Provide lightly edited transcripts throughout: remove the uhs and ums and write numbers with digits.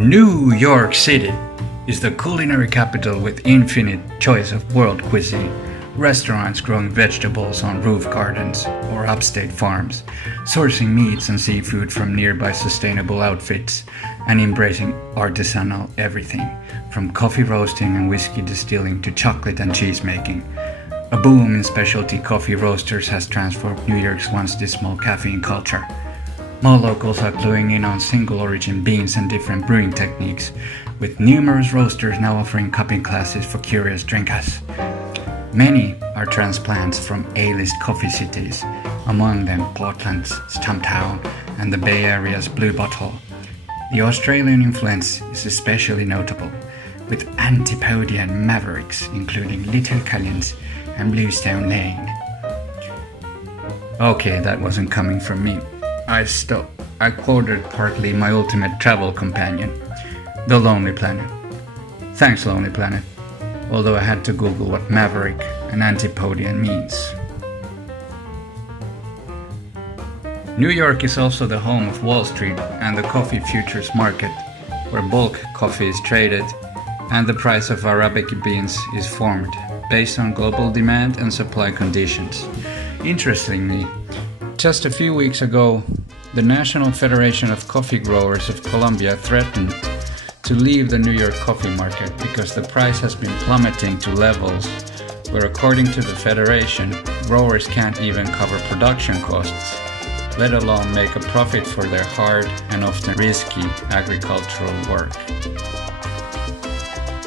New York City is the culinary capital with infinite choice of world cuisine. Restaurants growing vegetables on roof gardens or upstate farms, sourcing meats and seafood from nearby sustainable outfits, and embracing artisanal everything, from coffee roasting and whiskey distilling to chocolate and cheese making. A boom in specialty coffee roasters has transformed New York's once dismal caffeine culture. More locals are gluing in on single origin beans and different brewing techniques, with numerous roasters now offering cupping classes for curious drinkers. Many are transplants from A-list coffee cities, among them Portland's Stumptown and the Bay Area's Blue Bottle. The Australian influence is especially notable, with Antipodean mavericks including Little Cullions and Bluestone Lane. Okay, that wasn't coming from me. I quoted partly my ultimate travel companion, The Lonely Planet. Thanks, Lonely Planet. Although I had to Google what maverick and Antipodean means. New York is also the home of Wall Street and the coffee futures market, where bulk coffee is traded and the price of Arabica beans is formed based on global demand and supply conditions. Interestingly, just a few weeks ago, the National Federation of Coffee Growers of Colombia threatened to leave the New York coffee market because the price has been plummeting to levels where, according to the Federation, growers can't even cover production costs, let alone make a profit for their hard and often risky agricultural work.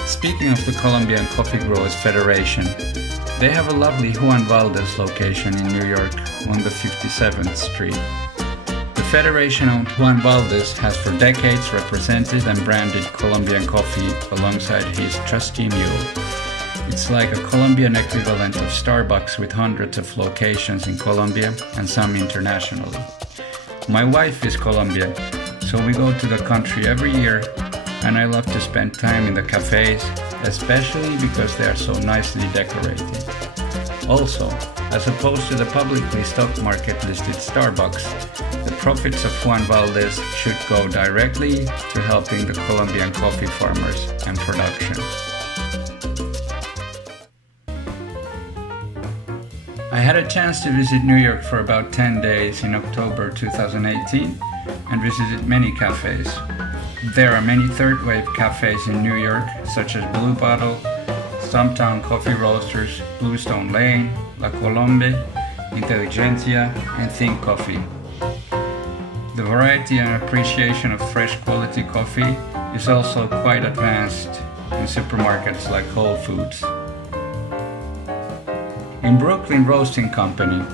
Speaking of the Colombian Coffee Growers Federation, they have a lovely Juan Valdez location in New York on the 57th Street. The Federation-owned Juan Valdez has for decades represented and branded Colombian coffee alongside his trusty mule. It's like a Colombian equivalent of Starbucks with hundreds of locations in Colombia and some internationally. My wife is Colombian, so we go to the country every year, and I love to spend time in the cafes, especially because they are so nicely decorated. Also, as opposed to the publicly stock market listed Starbucks, the profits of Juan Valdez should go directly to helping the Colombian coffee farmers and production. I had a chance to visit New York for about 10 days in October 2018 and visited many cafes. There are many third wave cafes in New York, such as Blue Bottle, Stumptown Coffee Roasters, Bluestone Lane, La Colombe, Intelligentsia, and Think Coffee. The variety and appreciation of fresh quality coffee is also quite advanced in supermarkets like Whole Foods. In Brooklyn Roasting Company,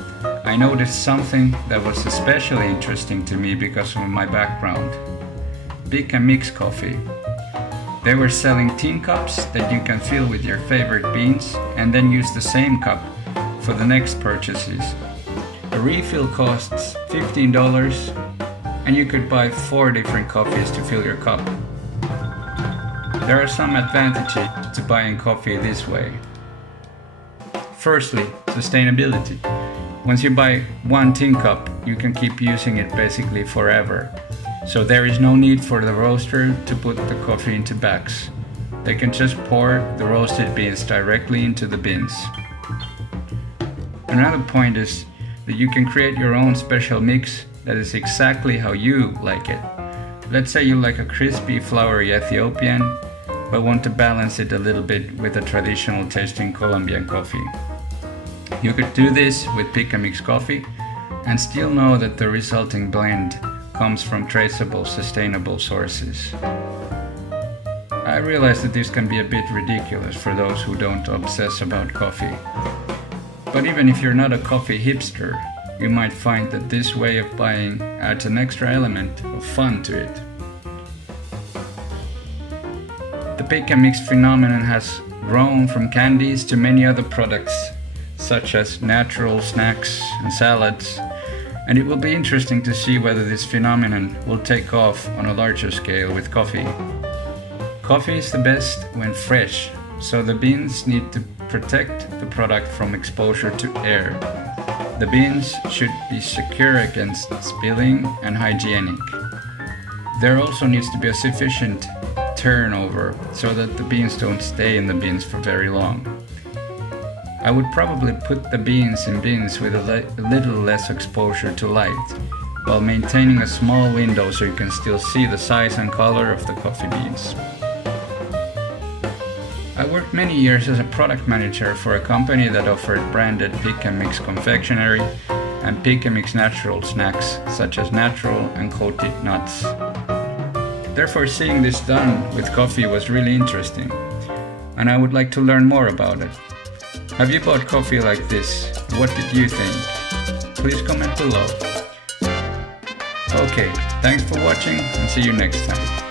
I noticed something that was especially interesting to me because of my background. Pick and mix coffee. They were selling tin cups that you can fill with your favorite beans and then use the same cup for the next purchases. A refill costs $15 and you could buy 4 different coffees to fill your cup. There are some advantages to buying coffee this way. Firstly, sustainability. Once you buy one tin cup, you can keep using it basically forever. So there is no need for the roaster to put the coffee into bags. They can just pour the roasted beans directly into the bins. Another point is that you can create your own special mix that is exactly how you like it. Let's say you like a crispy, floury Ethiopian, but want to balance it a little bit with a traditional tasting Colombian coffee. You could do this with pick and mix coffee and still know that the resulting blend comes from traceable, sustainable sources. I realize that this can be a bit ridiculous for those who don't obsess about coffee. But even if you're not a coffee hipster, you might find that this way of buying adds an extra element of fun to it. The pick and mix phenomenon has grown from candies to many other products, such as natural snacks and salads, and it will be interesting to see whether this phenomenon will take off on a larger scale with coffee. Coffee is the best when fresh, so the beans need to protect the product from exposure to air. The beans should be secure against spilling and hygienic. There also needs to be a sufficient turnover so that the beans don't stay in the bins for very long. I would probably put the beans in bins with a little less exposure to light, while maintaining a small window so you can still see the size and color of the coffee beans. I worked many years as a product manager for a company that offered branded pick and mix confectionery and pick and mix natural snacks such as natural and coated nuts. Therefore, seeing this done with coffee was really interesting, and I would like to learn more about it. Have you bought coffee like this? What did you think? Please comment below. Okay, thanks for watching and see you next time.